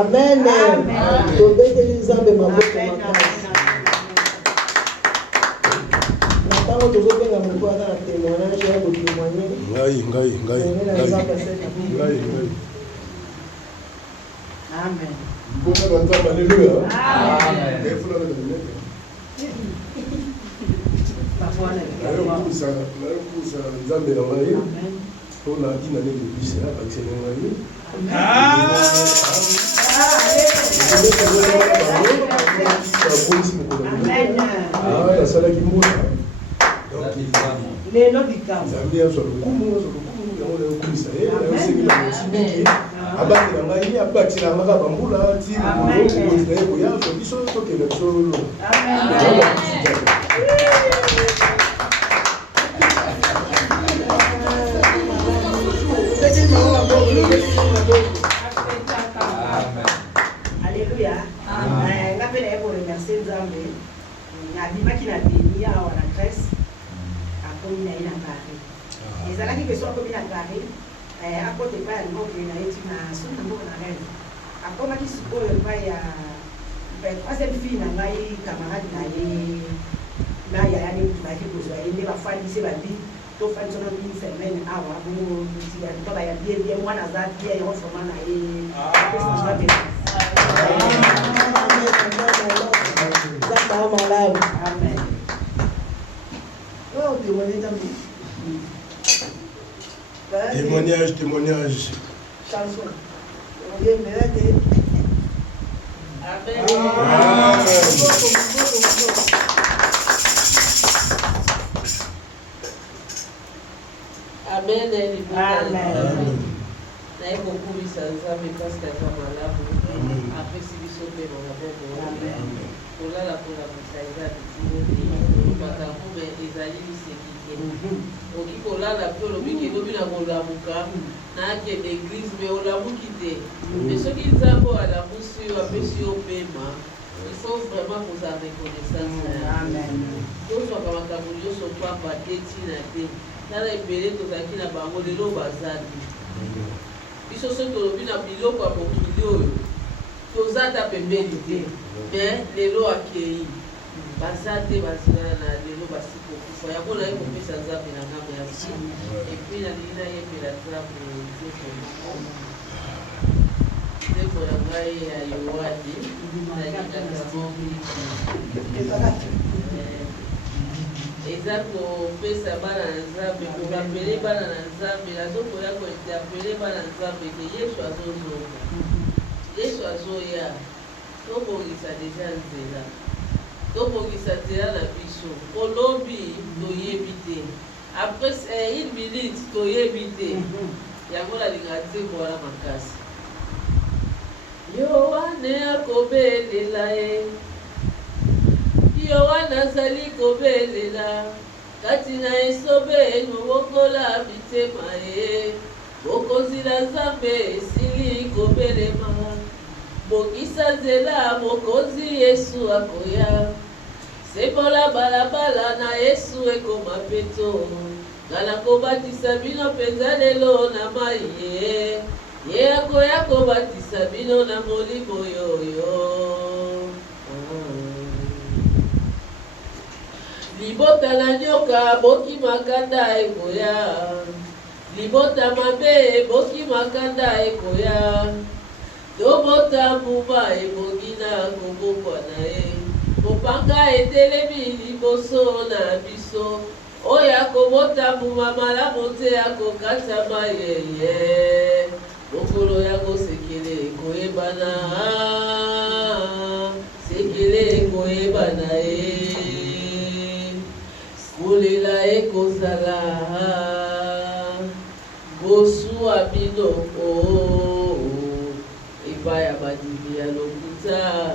Amen. Tobeteli nzambe maboko makasi. Natanga tozobenga moto aza na témoignage ya kotémoigner. Ngai. Amen. Mboka na nzambe, alléluia. Amen. nayokusa nzambe na ngai mpona ina ndenge bise abakisa na ngai abongisi mokolo nasalaki mbula nzambe azwa lokumu yango nayokumisa ye nayosengela motimiki abatela ngai abatela nga kaka mbula ti mokolo kokontina ye koyazwa biso tokende biso Alléluia. Je vais vous remercier Nzambe. Nabimaki na demi awa na Grèce. Akomi na ina Paris. Ezalaki ke so akomi na Paris. Akote pa ya mboka na yetu na sona mboka na rêve. Akomaki sikoyo pa ya troisième fille na ngai camarade na ye. Na ya yani tubaki kozwa ye nde bafandise babi. Tofandi sona une semaine awa bongo tia to ba ya bien mwana za bien yo forma na ye. Amen. Oh, témoignage. Chanson. Amen. Amen. Naye kokumisa nzambe parce aza malamu apesi biso mpe na maboko kolala kolamisa eza litini olobaka kume ezali lisekite oki kolala mpe olobiki elobi na kolamuka nakende eglise me olamuki te me soki nzambe alamusi yo apesi yo pema il faut vraiment kozala reconnaissance tozwaka makambo nyonso pamba te ntina te tala ebele tozalaki na bango lelo bazali biso so tolobi na biloko ya mokili oyo toza ata pembeni te me lelo akei baza te bazilana na lelo basi kokufa yango naye kopesa nzambe na ngambo ya si epui nalingi nayembela nzambe nzembo ya ngai ya yoane eza kopesa bana na nzambe korapele bana na nzambe nazokoya koapele bana na nzambe ke yesu azozonga yesu azoya tobongisa deja nzela tobongisa nzela na biso kolobi toyebi te apres une minute toyebi te yango nalingaka nzembo wana makasi yoane akobelela ye yoane azali kobelela kati na esobe mobokola bitema ye bokonzi na nzambe esili kobelema bokisa nzela mokonzi yesu akoya sembola balabala na yesu ekoma peto ngala kobatisa bino mpenza lelo na mai ye akoya kobatisa bino na molimo yoyo libota na nyoka boki makanda ekoya libota mabe boki makanda ekoya tobota mbuma ebongi na kobokwa na ye mopanga etelemi liboso na biso oyo akobota mbuma malamu te akokatama yeye mokolo ya kosekele ekoyebana sekele ekoyebana ye kolela ekozala bosuwa biloko epai ya bandimi ya lokuta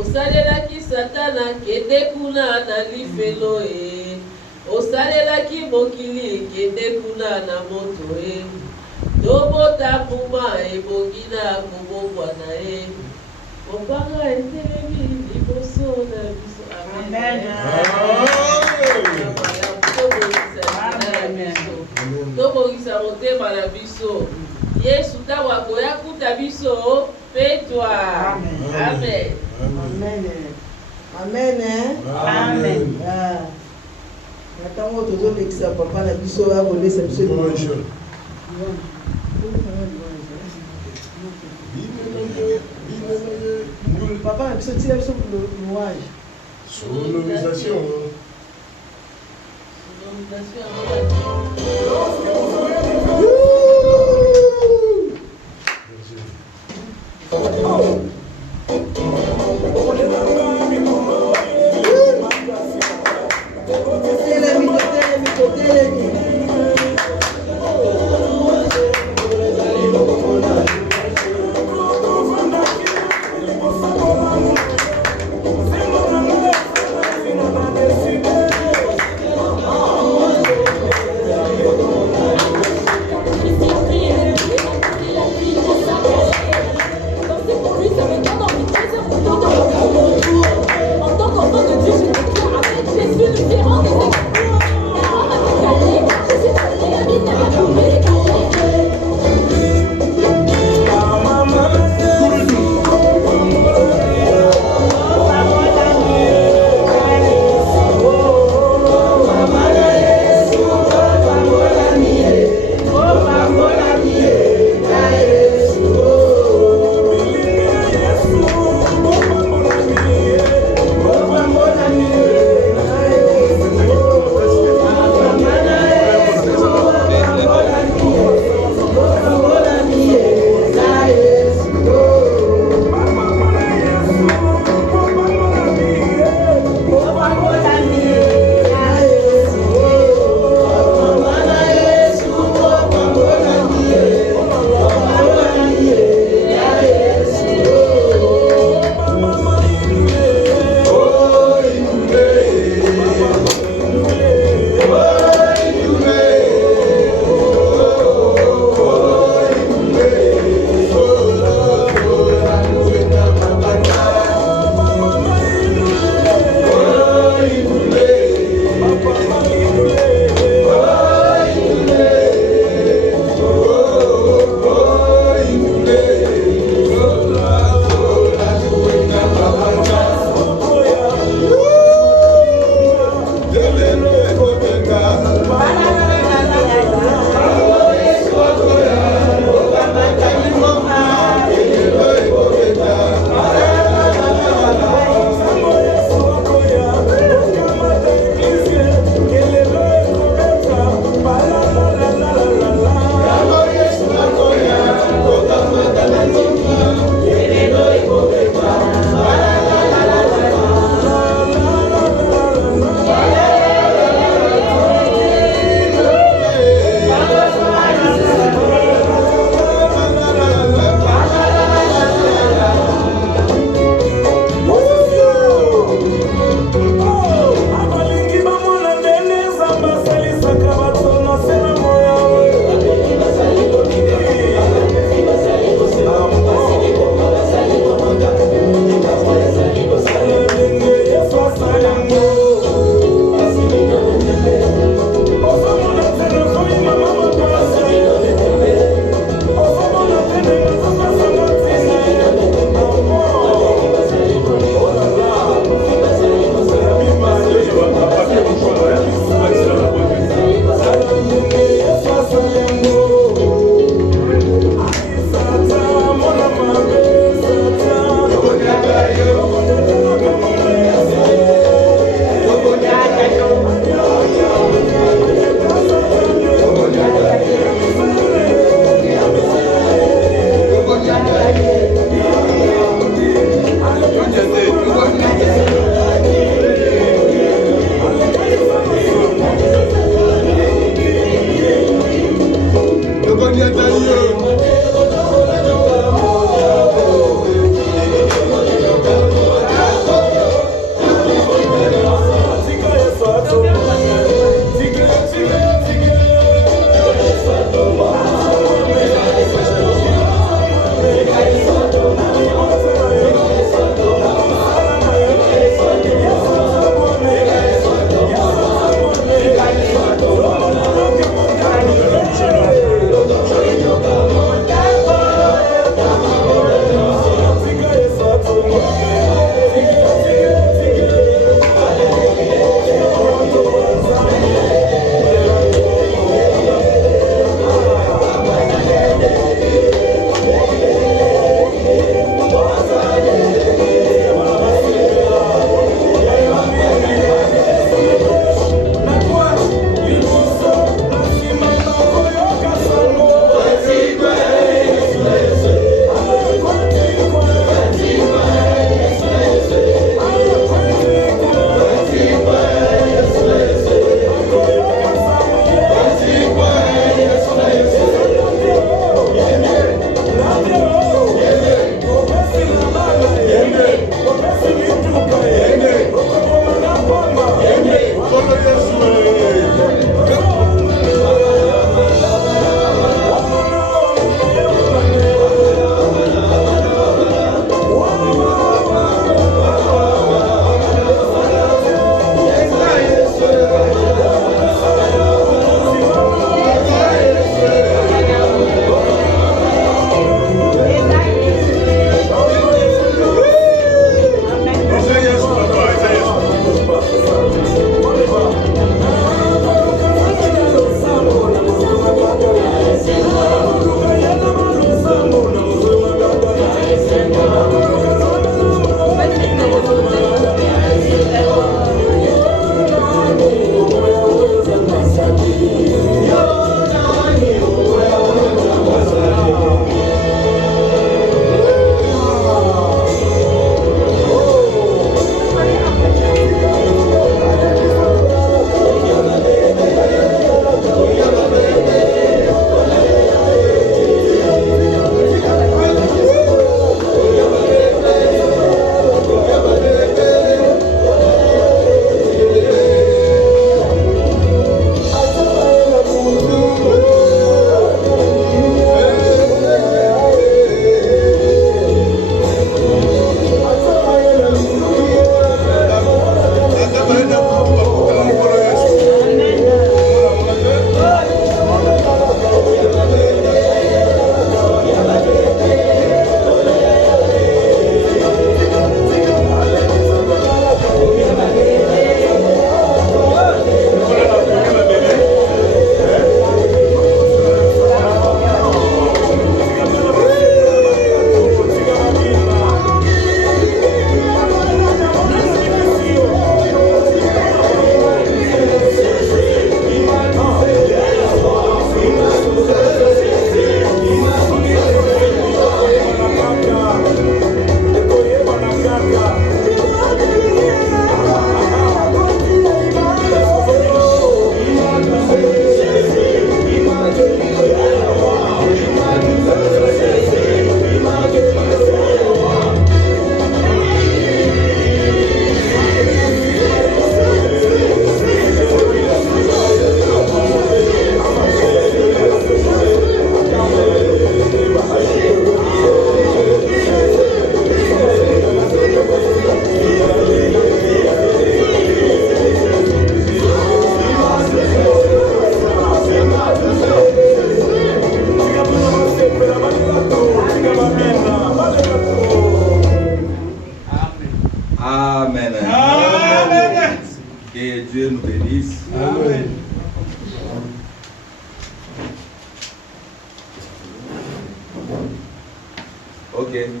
osalelaki satana kende kuna na lifelo ye osalelaki mokili kende kuna na moto ye tobota mbuma ebongi na kobokwa na ye mopanga etelemi liboso na biso amen tobongisa motema na biso Yesu tawa koya kuta biso petwa. Amen. Amen. Amen. Amen. Natango tozolekisa papa na biso akolesa biso papa na biso tia biso louange. Sonorisation. Amen.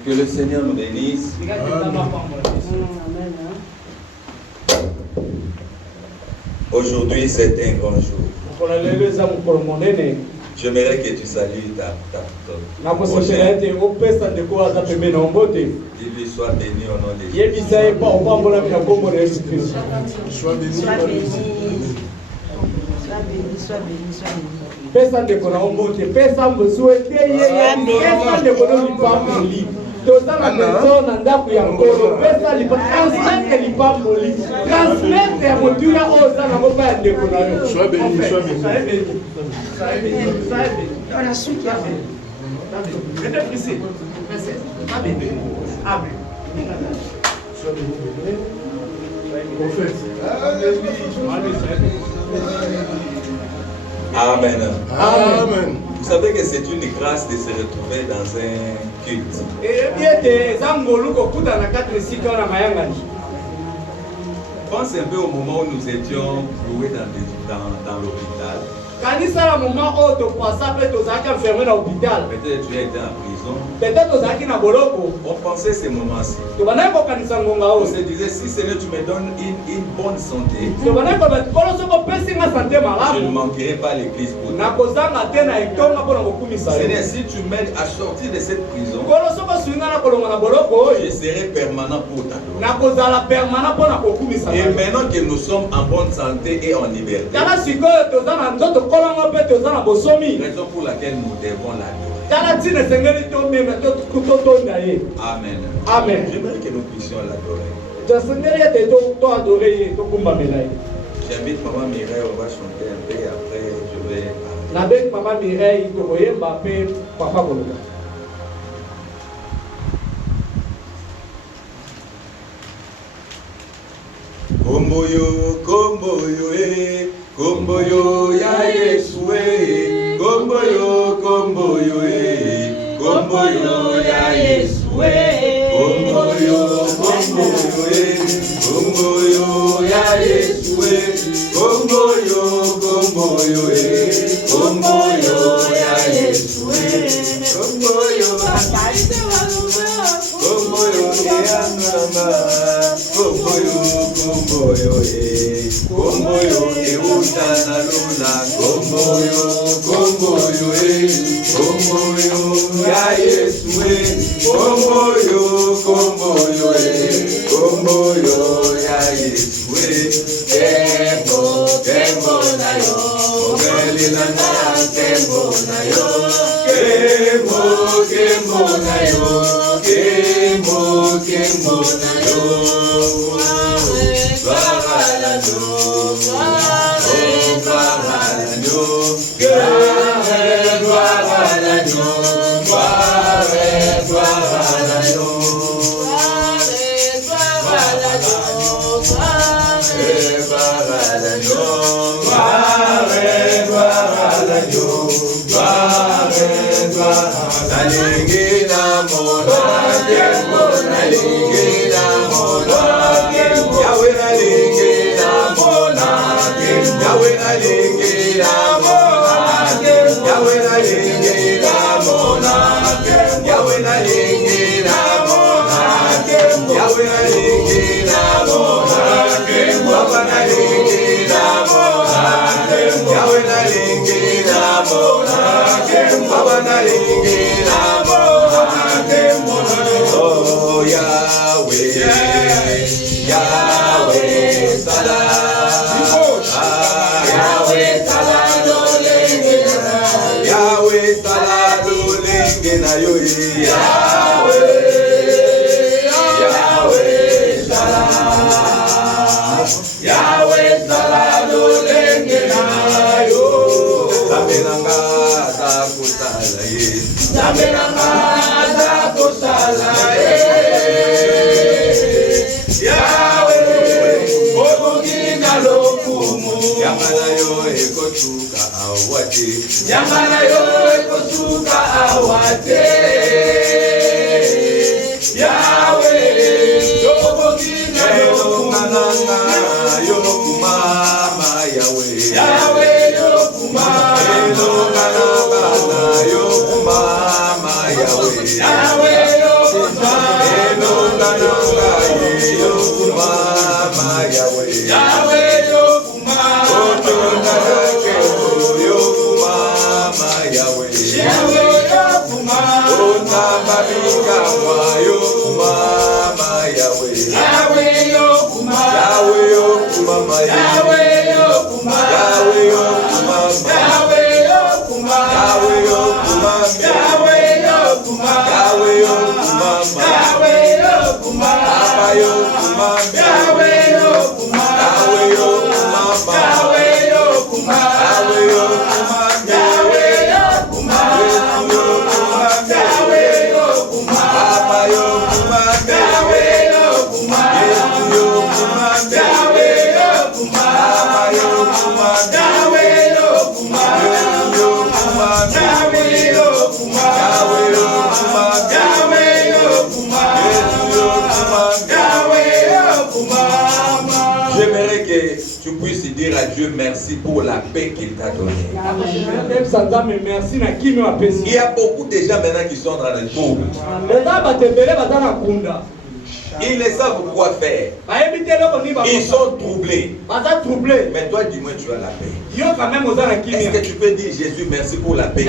Que le Seigneur nous bénisse. Aujourd'hui, c'est un grand jour. J'aimerais que tu salues ta prochaine. Qu'il lui soit béni au nom de Jésus. Sois béni. Sois béni, sois béni, sois béni. Pesa ndeko na ombote, pesa mzuete yeye, pesa ndeko na lipamuli. Tozana personne ndaku ya ngolo, pesa lipa transmettre lipamuli. Transmettre ya motuya oza na mopa ya ndeko na yo. Sois béni, sois béni. Sois béni. On a su qu'il y a fait. Peut-être ici. Sois béni. Amen. Sois béni. Prophète. Amen. Amen. Vous savez que c'est une grâce de se retrouver dans un culte. Pense un peu au moment où nous étions cloués dans l'hôpital. Peut-être tu as été en prison. On pensait ces moments-ci. On se disait, si Seigneur tu me donnes une bonne santé, je ne manquerai pas l'église pour toi. Seigneur, si tu m'aides à sortir de cette prison, je serai permanent pour ta gloire. Et maintenant que nous sommes en bonne santé et en liberté, raison pour laquelle nous devons l'adorer. Amen. Amen. J'aimerais que nous puissions l'adorer. J'invite Maman Mireille, on va chanter un peu et après je vais parler. Komboyo, komboyo, komboyo ya Yesu, komboyo, komboyo, komboyo ya Yesu, komboyo, komboyo, komboyo ya Yesu, komboyo, komboyo, komboyo ya Yesu, komboyo, komboyo ya mama, komboyo, komboyo, komboyo eutana lula, komboyo, komboyo, komboyo ya Yesu, komboyo, komboyo, komboyo ya Yesu, kembo, kembo na yo, ogalila na kembo na yo, kembo, kembo na yo, kembo, kembo na yo. yo Yahweh, Yahweh Salah, Yahweh Salah lolenge na yo. Nzambe nanga azakosala ye, Nzambe nanga azakosala ye. Yahweh, okoki na lokumu, yamana yo ekosuka awate, yamana yo ekosuka awate. Yahweh, okoki na lokumu, yokumama Yahweh, Yahweh yokumama, elokanabana yokumama Yahweh, Yahweh yokumama, elokananga yokumama Yahweh, Yahweh yokumama, otonake yokumama Yahweh, Yahweh yokumama, otababikangwa yokumama Yahweh, Yahweh yokumama, Yahweh yokumama, Yahweh yokumama, Yahweh yokumama, Yahweh yokumama, Yahweh yokumama, Yahweh yokumama, Yahweh yokumama, Yahweh yokumama, Baba yokumama, Yahweh yokumama, Yahweh yokumama, Yahweh yokumama, Yahweh yokumama, Yahweh yokumama, Yahweh yokumama, Baba yokumama, Yahweh yokumama, j'aimerais que tu puisses dire à Dieu merci pour la paix qu'il t'a donnée. Il y a beaucoup de gens maintenant qui sont dans le trouble. Ils ne savent quoi faire. Ils sont troublés. Mais toi, dis-moi, tu as la paix. Est-ce que tu peux dire Jésus, merci pour la paix?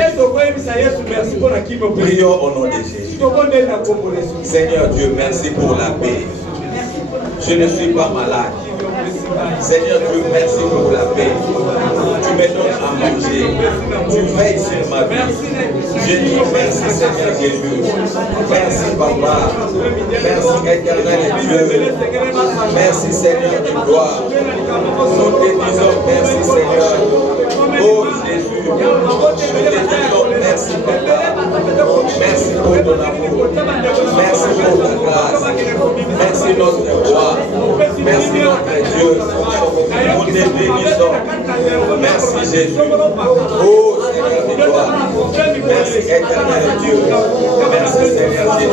Prions au nom de Jésus. Seigneur Dieu, merci pour la paix. Je ne suis pas malade. Seigneur Dieu, merci pour la paix. Tu me donnes à manger. Tu veilles sur ma vie. Je dis merci Seigneur Jésus. Merci Papa. Merci éternel Dieu. Merci Seigneur de gloire. Nous te disons merci Seigneur. Oh Jésus, nous te disons merci Papa. Merci pour ton amour. Merci pour ta grâce. Merci notre roi. Merci notre Dieu. Nous te bénissons. Merci Jésus. Oh Seigneur de gloire. Merci éternel Dieu. Merci Seigneur Jésus.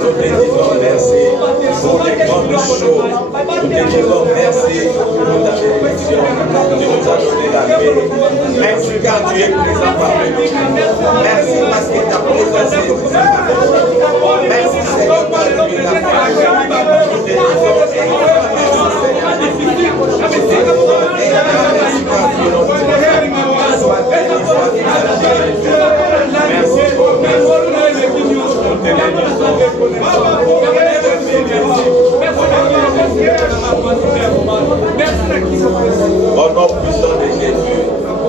Nous te disons merci pour les grandes choses. Nous te disons merci pour ta bénédiction. Tu nous as donné la paix. Merci car tu es présent parmi nous. Merci parce que ta présence est ici. Merci Seigneur parce que tu es la paix. Nous te disons au nom puissant de Jésus,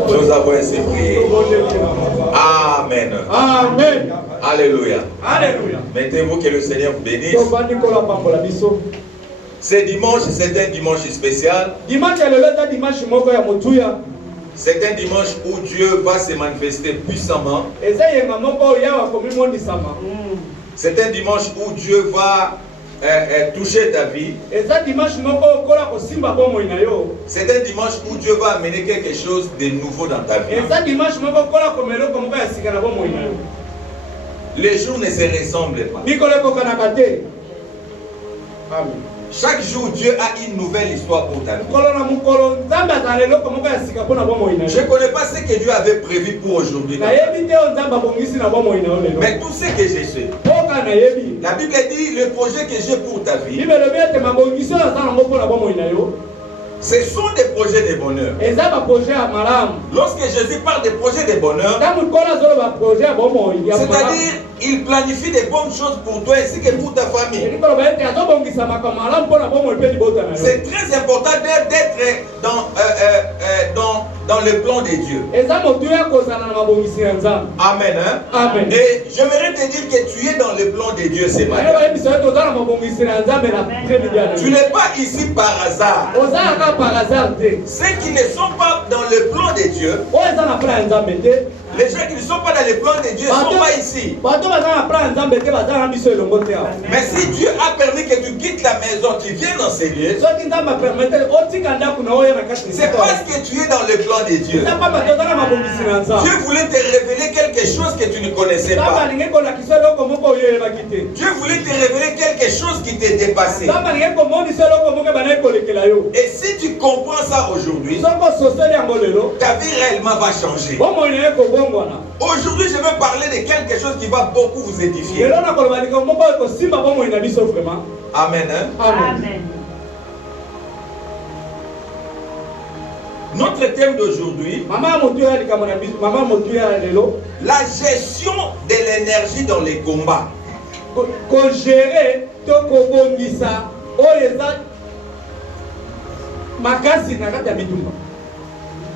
nous avons ainsi prié. Amen. Amen. Alléluia. Alléluia. Mettez-vous, que le Seigneur vous bénisse. Ce dimanche, c'est un dimanche spécial. C'est un dimanche où Dieu va se manifester puissamment. C'est un dimanche où Dieu va toucher ta vie. C'est un dimanche où Dieu va amener quelque chose de nouveau dans ta vie. Les jours ne se ressemblent pas. Amen. Chaque jour, Dieu a une nouvelle histoire pour ta vie. Je ne connais pas ce que Dieu avait prévu pour aujourd'hui. Mais tout ce que je sais, la Bible dit le projet que j'ai pour ta vie, ce sont des projets de bonheur. Lorsque Jésus parle de projets de bonheur, c'est-à-dire il planifie des bonnes choses pour toi ainsi que pour ta famille. C'est très important d'être dans le plan de Dieu. Amen. Hein? Amen. Et j'aimerais te dire que tu es dans le plan de Dieu ce matin. Tu n'es pas ici par hasard. Ceux qui ne sont pas dans le plan de Dieu, les gens qui ne sont pas dans le plan de Dieu ne sont pas ici. Mais si Dieu a permis que tu quittes la maison, tu viennes dans ces lieux, c'est parce que tu es dans le plan de Dieu. Dieu voulait te révéler quelque chose que tu ne connaissais pas. Dieu voulait te révéler quelque chose qui t'est dépassé. Et si tu comprends ça aujourd'hui, ta vie réellement va changer. Aujourd'hui, je veux parler de quelque chose qui va beaucoup vous édifier. Amen. Hein? Amen. Notre thème d'aujourd'hui, la gestion de l'énergie dans les combats.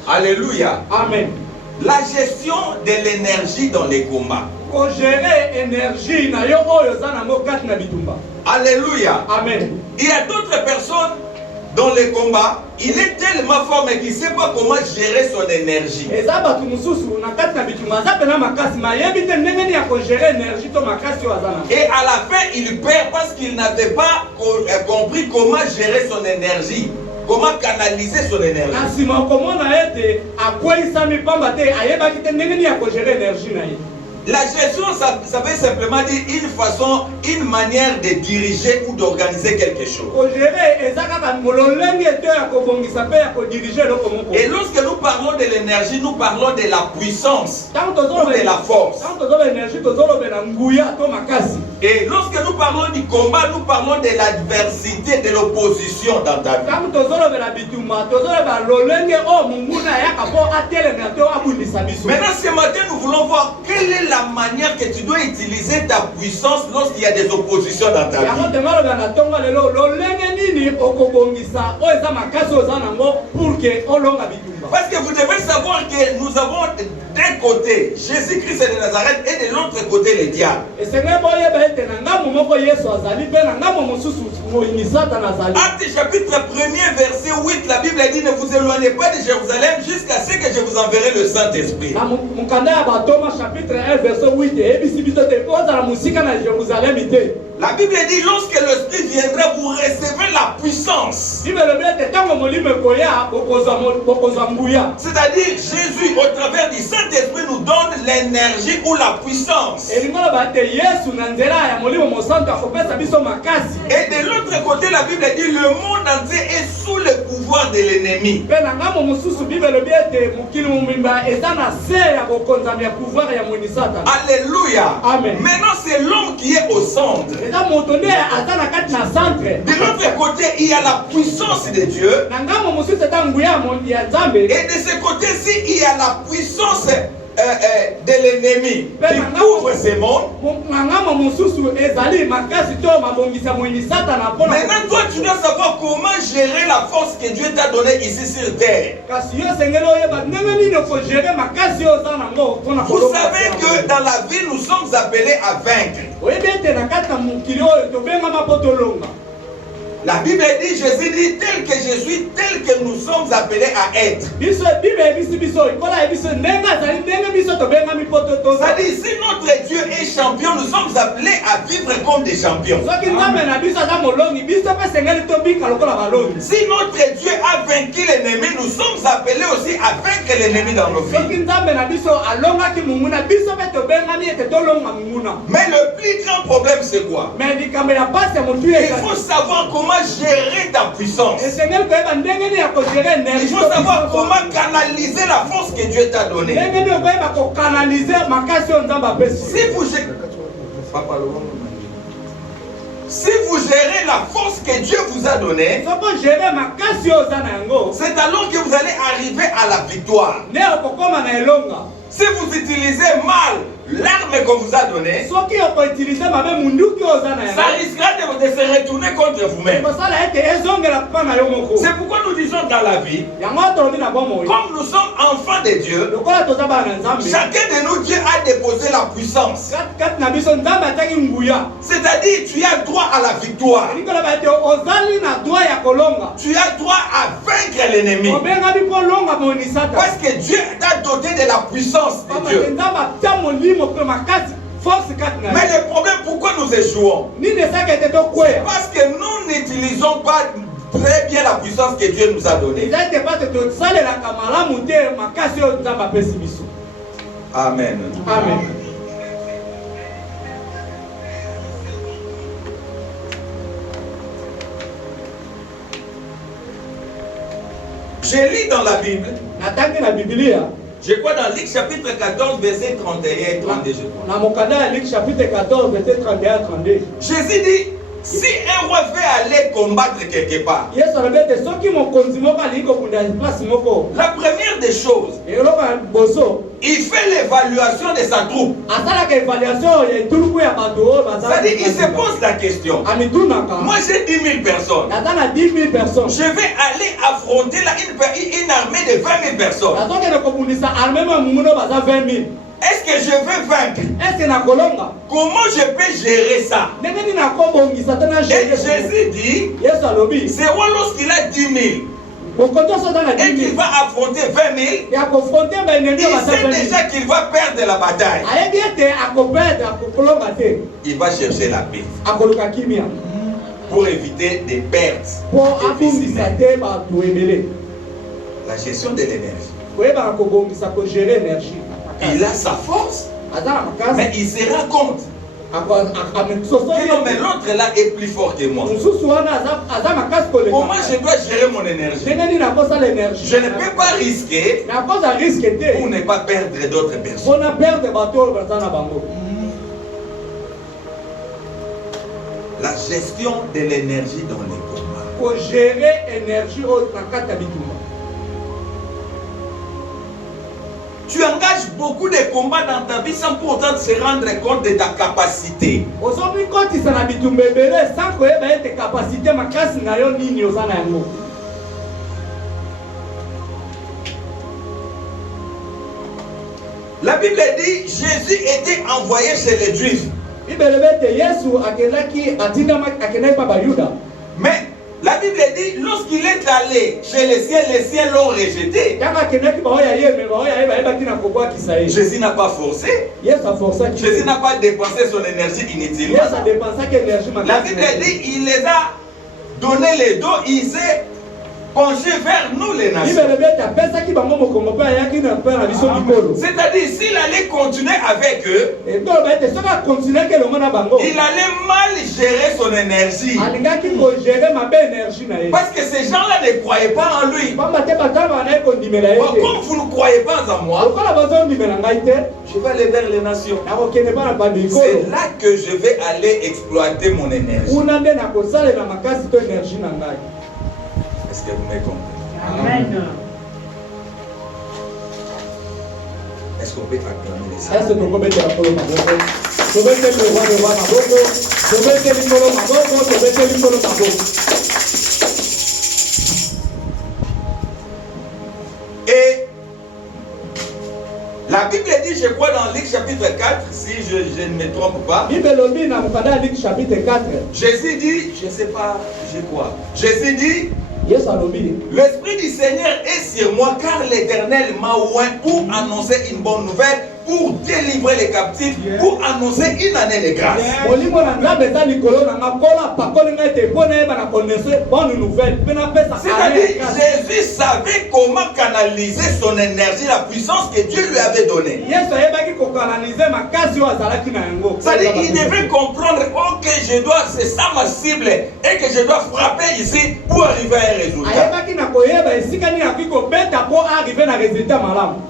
Alléluia. Amen. La gestion de l'énergie dans les combats. Alléluia. Amen. Il y a d'autres personnes dans les combats, il est tellement fort mais qui ne sait pas comment gérer son énergie. Et à la fin, il perd parce qu'il n'avait pas compris comment gérer son énergie. Comment canaliser son énergie. La gestion, ça veut simplement dire une façon, une manière de diriger ou d'organiser quelque chose. Et lorsque nous parlons de l'énergie, nous parlons de la puissance ou de la force. Et lorsque nous parlons du combat, nous parlons de l'adversité, de l'opposition dans ta vie. Maintenant, ce matin, nous voulons voir quelle est la manière que tu dois utiliser ta puissance lorsqu'il y a des oppositions dans ta vie. Parce que vous devez savoir que nous avons d'un côté Jésus-Christ de Nazareth et de l'autre côté le diable. Acte chapitre 1er verset 8, la Bible dit: ne vous éloignez pas de Jérusalem jusqu'à ce que je vous enverrai le Saint-Esprit. La Bible dit: lorsque l'Esprit viendra, vous recevez la puissance. C'est-à-dire Jésus, au travers du Saint-Esprit, nous donne l'énergie ou la puissance. Et de l'autre côté, la Bible dit: le monde entier est sous le pouvoir de l'ennemi. Alléluia. Amen. Maintenant, c'est l'homme qui est au centre. De l'autre côté, il y a la puissance de Dieu. Et de ce côté-ci, il y a la puissance de l'ennemi qui couvre ce monde. Maintenant, toi, tu dois savoir comment gérer la force que Dieu t'a donnée ici sur terre. Vous savez que dans la vie, nous sommes appelés à vaincre. La Bible dit, Jésus dit: tel que je suis, tel que nous sommes appelés à être. C'est-à-dire, si notre Dieu est champion, nous sommes appelés à vivre comme des champions. Si notre Dieu a vaincu l'ennemi, nous sommes appelés aussi à vaincre l'ennemi dans nos vies. Mais le plus grand problème, c'est quoi? Il faut savoir comment gérer ta puissance. Il faut savoir comment canaliser la force que Dieu t'a donnée. Si vous gérez la force que Dieu vous a donnée, c'est alors que vous allez arriver à la victoire. Si vous utilisez mal l'arme armes qu'on vous a données, ça risquera de se retourner contre vous-même. C'est pourquoi nous disons dans la vie, comme nous sommes enfants de Dieu, chacun de nous, Dieu a déposé la puissance. C'est-à-dire, tu as droit à la victoire. Tu as droit à vaincre l'ennemi. Parce que Dieu t'a doté de la puissance de Dieu. Mais le problème, pourquoi nous échouons? Parce que nous n'utilisons pas très bien la puissance que Dieu nous a donnée. Amen. Amen. Je lis dans la Bible. Je crois dans Luc chapitre 14, verset 31 et 32. Luc chapitre 14, verset 31 et 32. Jésus dit, si un roi veut aller combattre quelque part, la première des choses, il fait l'évaluation de sa troupe. C'est-à-dire, il se pose la question. Moi j'ai 10 000 personnes. Je vais aller affronter une armée de 20 000 personnes. Est-ce que je veux vaincre? Comment je peux gérer ça? Et Jésus dit, c'est roi lorsqu'il a 10 000 et qu'il va affronter 20 000, il sait déjà qu'il va perdre la bataille. Il va chercher la paix pour éviter des pertes. La gestion de l'énergie. Il a sa force, mais il se rend compte que non, mais l'autre là est plus fort que moi. Comment je dois gérer mon énergie? Je ne peux pas risquer pour ne pas perdre d'autres personnes. La gestion de l'énergie dans les combats. Tu engages beaucoup de combats dans ta vie sans pour autant se rendre compte de ta capacité. La Bible dit Jésus était envoyé chez les Juifs. Mais la Bible dit, lorsqu'il est allé chez les ciels l'ont rejeté. Jésus n'a pas forcé. Jésus n'a pas dépensé son énergie inutilement. La Bible dit, il les a donné les dos, il s'est penché vers nous les nations. C'est-à-dire, s'il allait continuer avec eux, il allait mal gérer son énergie. Parce que ces gens-là ne croyaient pas en lui. Comme vous ne croyez pas en moi, je vais aller vers les nations. C'est là que je vais aller exploiter mon énergie. Est-ce que vous me comprenez? Amen. Est-ce qu'on peut acclamer les saints? Et la Bible dit, je crois dans Luc chapitre 4, si je ne me trompe pas. Jésus dit, je ne sais pas, je crois. Jésus dit, l'Esprit du Seigneur est sur moi car l'Éternel m'a oint pour annoncer une bonne nouvelle, pour délivrer les captifs, pour annoncer une année de grâce. C'est-à-dire Jésus savait comment canaliser son énergie, la puissance que Dieu lui avait donnée. C'est-à-dire il devait comprendre que je dois, c'est ça ma cible, et que je dois frapper ici pour arriver à un résultat.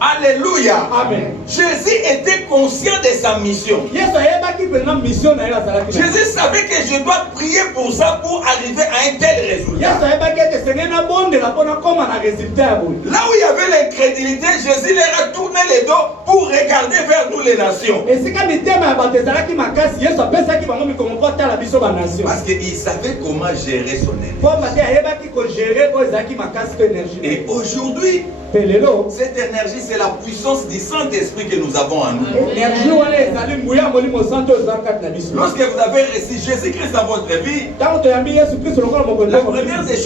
Alléluia. Amen. Jésus Jésus était conscient de sa mission. Jésus savait que je dois prier pour ça pour arriver à un tel résultat. Là où il y avait l'incrédulité, Jésus leur a tourné les dos pour regarder vers nous les nations. Parce qu'il savait comment gérer son énergie. Et aujourd'hui, cette énergie, c'est la puissance du Saint-Esprit que nous avons en nous. Lorsque vous avez reçu Jésus-Christ dans votre vie, la première des choses,